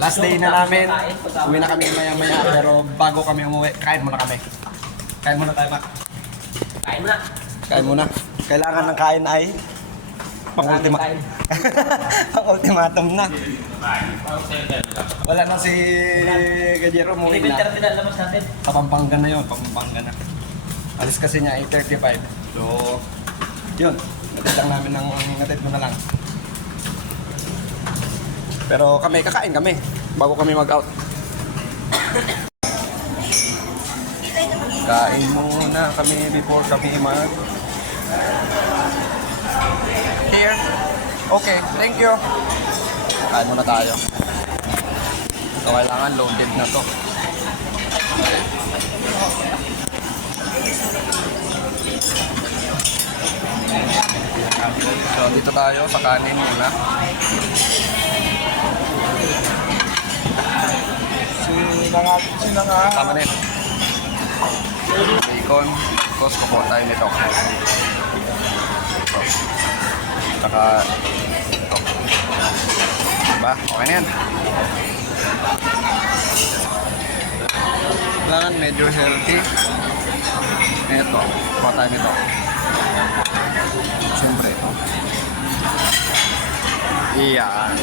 Last day na namin. Uwi na kami maya-maya. Pero bago kami umuwi, kain muna kami. Kain muna tayo, Mac. Kain muna. Kain muna. Kailangan ng kain ay pang-ultimatum na. Wala na si Gajero, umuwi na. Labas natin. Pampanga na yun, Pampanga na. Alis kasi niya 8:35. So, yun. Natid lang namin ng natid mo na lang. Pero kami, kakain kami bago kami mag-out. Kain muna kami before kami mag... Here. Okay, thank you. Kain muna tayo. So, kailangan loaded na to. So, dito tayo sa kanin muna. Tama din. Bacon. Tapos kukuha tayo nito. Saka ito. Diba? Okay na yan. Kailangan medyo healthy. Ito. Kukuha tayo nito. Siyempre ito. Iyan.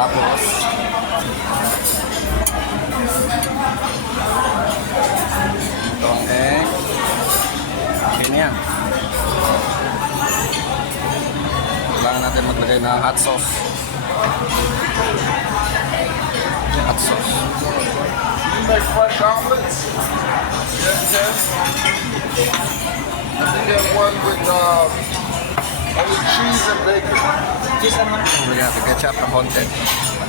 Tapos itong egg. Okay na yan. Kailangan natin maglagay ng hot sauce. Hot sauce. Make fresh omelets. Yes. I think that one with only cheese and bacon. Cheese naman. We got the ketchup and konti.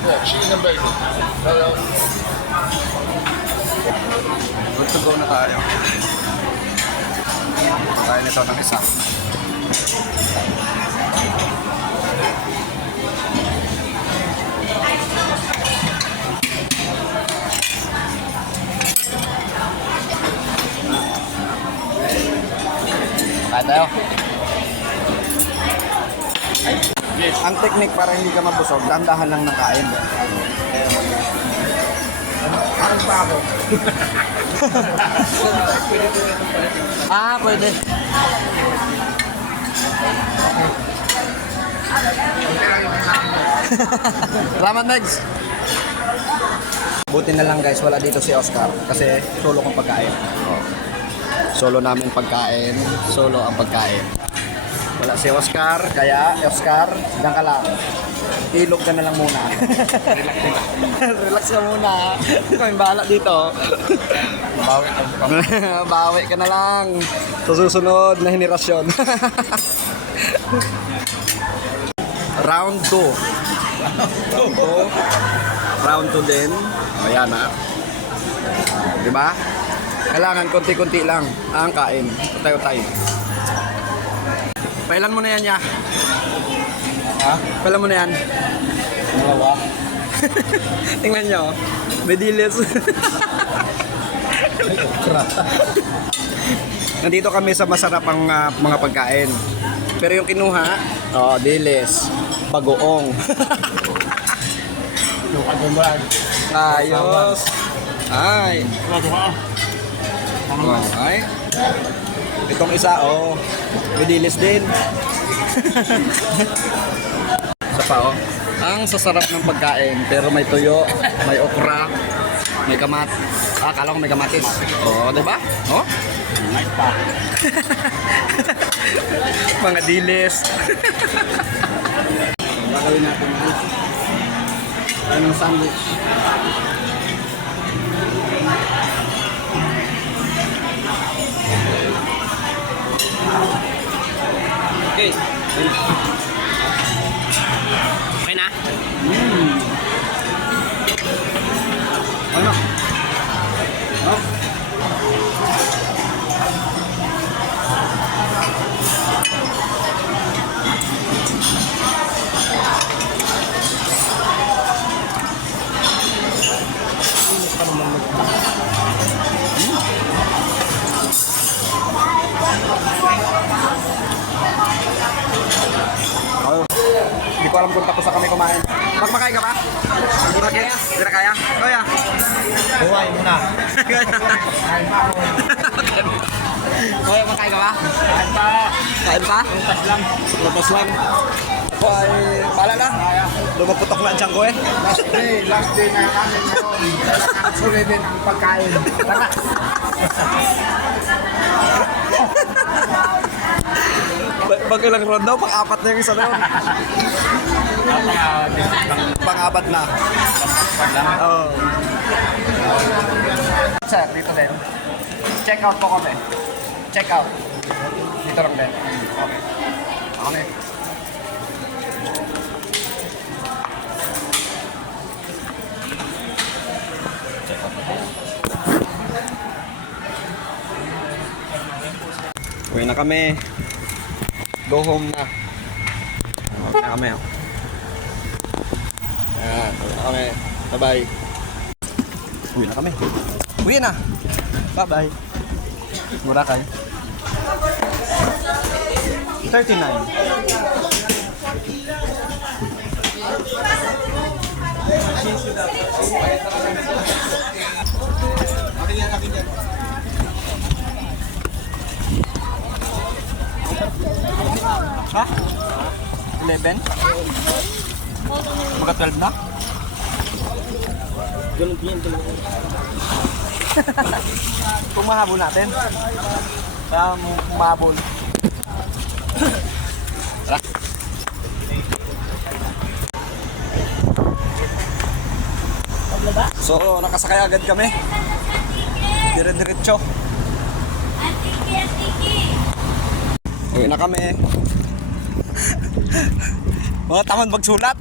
Yeah, cheese and bacon. Good to go na tayo. Tayo nito ng isa. Kaya tayo. Ang technique para hindi ka mabusog, dahan-dahan lang ng kain. Ang bago. Pwede. Salamat, Megs! Buti na lang guys, wala dito si Oscar kasi solo kong pagkain. Solo namin pagkain, solo ang pagkain. Wala si Oscar, kaya Oscar, diyan ka lang. Ilog ka na lang muna. Relax ka muna. Kami bahala dito. Bawi ka na lang. Sa susunod na henerasyon. Round 2. Round 2 din. Ayan na. Diba? Kailangan konti-konti lang ang kain. Utay-utay. Pailan mo na yan, ya? Ha? Pailan mo na yan? Malawa. Tingnan nyo. May dilis. Nandito kami sa masarapang mga pagkain. Pero yung kinuha, dilis. Bagoong. Ayos. Ay. Ay. Itong isa, may dilis din. Isa pa, ang sasarap ng pagkain, pero may tuyo, may okra, may kamat. Akala ko may kamatis. Di ba? May pa. Mga dilis. Gagawin natin anong sandwich. Okay. Okay na? Ano? alam kung tapos na kami kumain. Magmakain ka ba? Hindi na kaya? Kuya. Buhay muna. Kuya, makain ka ba? Kain pa. Kain pa? Tutas lang. Labas lang. Ay, pala na. Lumaputok na ang tiyan ko eh. Last day na namin ngayon. Kailangan sulitin ang pagkain. Tara. Pag ilang round daw, pang-apat na yung isa na yun. Pang-apat na. Oo. Sir, dito din. Check out po kami. Check out. Dito lang din. Okay. Okay. Uwi na kami. Go home na. Uwi na kami. Ayan, uwi na kami. Bye-bye. Uwi na kami. Uwi na. Bye-bye. Boracay. 39. Ha? 11? Mga 12 na? Ganun din. Kung mahabol natin. Kaya mahabol. Tara. So, nakasakay agad kami. Dire-diretso. Uwi na kami. Mga tamad magsulat.